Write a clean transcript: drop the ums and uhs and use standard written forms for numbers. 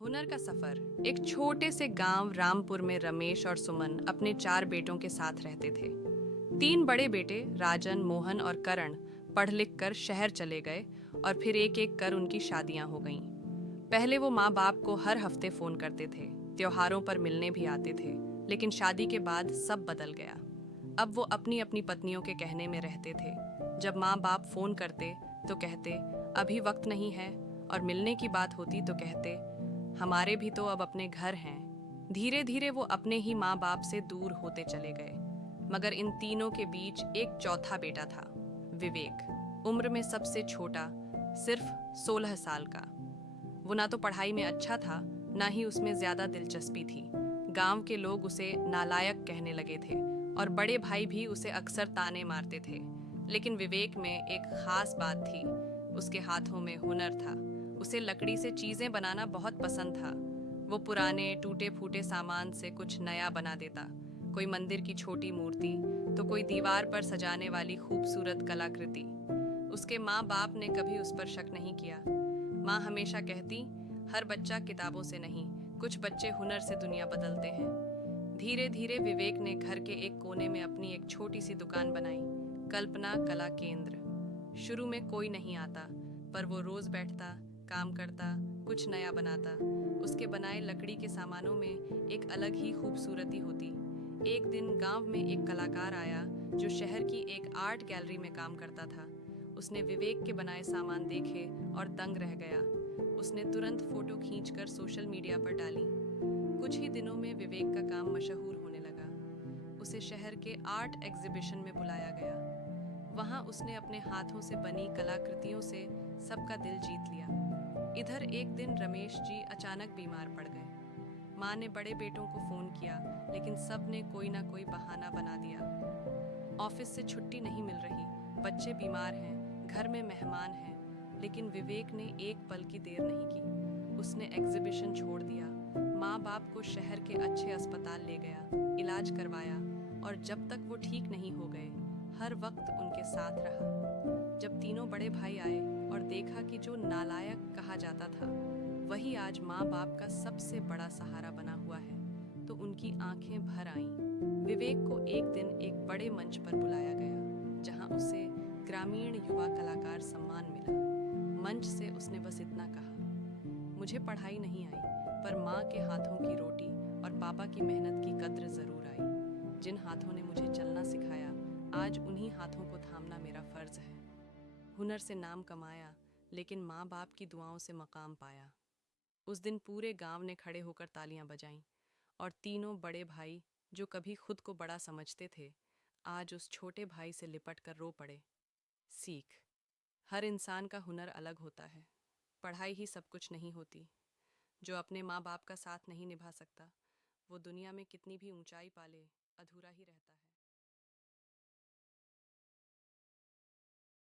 हुनर का सफर। एक छोटे से गांव रामपुर में रमेश और सुमन अपने 4 बेटों के साथ रहते थे। 3 बड़े बेटे राजन, मोहन और करण पढ़ लिख कर शहर चले गए और फिर एक एक कर उनकी शादियां हो गईं। पहले वो माँ बाप को हर हफ्ते फोन करते थे, त्योहारों पर मिलने भी आते थे, लेकिन शादी के बाद सब बदल गया। अब वो अपनी अपनी पत्नियों के कहने में रहते थे। जब माँ बाप फोन करते तो कहते अभी वक्त नहीं है, और मिलने की बात होती तो कहते हमारे भी तो अब अपने घर हैं। धीरे धीरे वो अपने ही माँ बाप से दूर होते चले गए। मगर इन तीनों के बीच एक चौथा बेटा था, विवेक, उम्र में सबसे छोटा, सिर्फ 16 साल का। वो ना तो पढ़ाई में अच्छा था, ना ही उसमें ज्यादा दिलचस्पी थी। गांव के लोग उसे नालायक कहने लगे थे और बड़े भाई भी उसे अक्सर ताने मारते थे। लेकिन विवेक में एक खास बात थी, उसके हाथों में हुनर था। उसे लकड़ी से चीजें बनाना बहुत पसंद था। वो पुराने टूटे फूटे सामान से कुछ नया बना देता, कोई मंदिर की छोटी मूर्ति तो कोई दीवार पर सजाने वाली खूबसूरत कलाकृति। उसके माँ बाप ने कभी उस पर शक नहीं किया। माँ हमेशा कहती, हर बच्चा किताबों से नहीं, कुछ बच्चे हुनर से दुनिया बदलते हैं। धीरे धीरे विवेक ने घर के एक कोने में अपनी एक छोटी सी दुकान बनाई, कल्पना कला केंद्र। शुरू में कोई नहीं आता, पर वो रोज बैठता, काम करता, कुछ नया बनाता। उसके बनाए लकड़ी के सामानों में एक अलग ही खूबसूरती होती। एक दिन गांव में एक कलाकार आया जो शहर की एक आर्ट गैलरी में काम करता था। उसने विवेक के बनाए सामान देखे और दंग रह गया। उसने तुरंत फोटो खींचकर सोशल मीडिया पर डाली। कुछ ही दिनों में विवेक का काम मशहूर होने लगा। उसे शहर के आर्ट एग्जीबिशन में बुलाया गया। वहां उसने अपने हाथों से बनी कलाकृतियों से सबका दिल जीत लिया। इधर एक दिन रमेश जी अचानक बीमार पड़ गए। माँ ने बड़े बेटों को फोन किया, लेकिन सब ने कोई ना कोई बहाना बना दिया। ऑफिस से छुट्टी नहीं मिल रही, बच्चे बीमार हैं, घर में मेहमान हैं। लेकिन विवेक ने एक पल की देर नहीं की। उसने एग्जीबिशन छोड़ दिया, माँ बाप को शहर के अच्छे अस्पताल ले गया, इलाज करवाया, और जब तक वो ठीक नहीं हो गए, हर वक्त उनके साथ रहा। जब तीनों बड़े भाई आए और देखा कि जो नालायक कहा जाता था वही आज माँ बाप का सबसे बड़ा सहारा बना हुआ है, तो उनकी आंखें भर आईं। विवेक को एक दिन एक बड़े मंच पर बुलाया गया, जहां उसे ग्रामीण युवा कलाकार सम्मान मिला। मंच से उसने बस इतना कहा, मुझे पढ़ाई नहीं आई, पर माँ के हाथों की रोटी और पापा की मेहनत की कद्र जरूर आई। जिन हाथों ने मुझे चलना सिखाया, आज उन्हीं हाथों को थामना मेरा फर्ज है। हुनर से नाम कमाया, लेकिन माँ बाप की दुआओं से मकाम पाया। उस दिन पूरे गांव ने खड़े होकर तालियां बजाईं, और तीनों बड़े भाई जो कभी खुद को बड़ा समझते थे, आज उस छोटे भाई से लिपट कर रो पड़े। सीख, हर इंसान का हुनर अलग होता है। पढ़ाई ही सब कुछ नहीं होती। जो अपने माँ बाप का साथ नहीं निभा सकता, वो दुनिया में कितनी भी ऊंचाई पाले, अधूरा ही रहता है।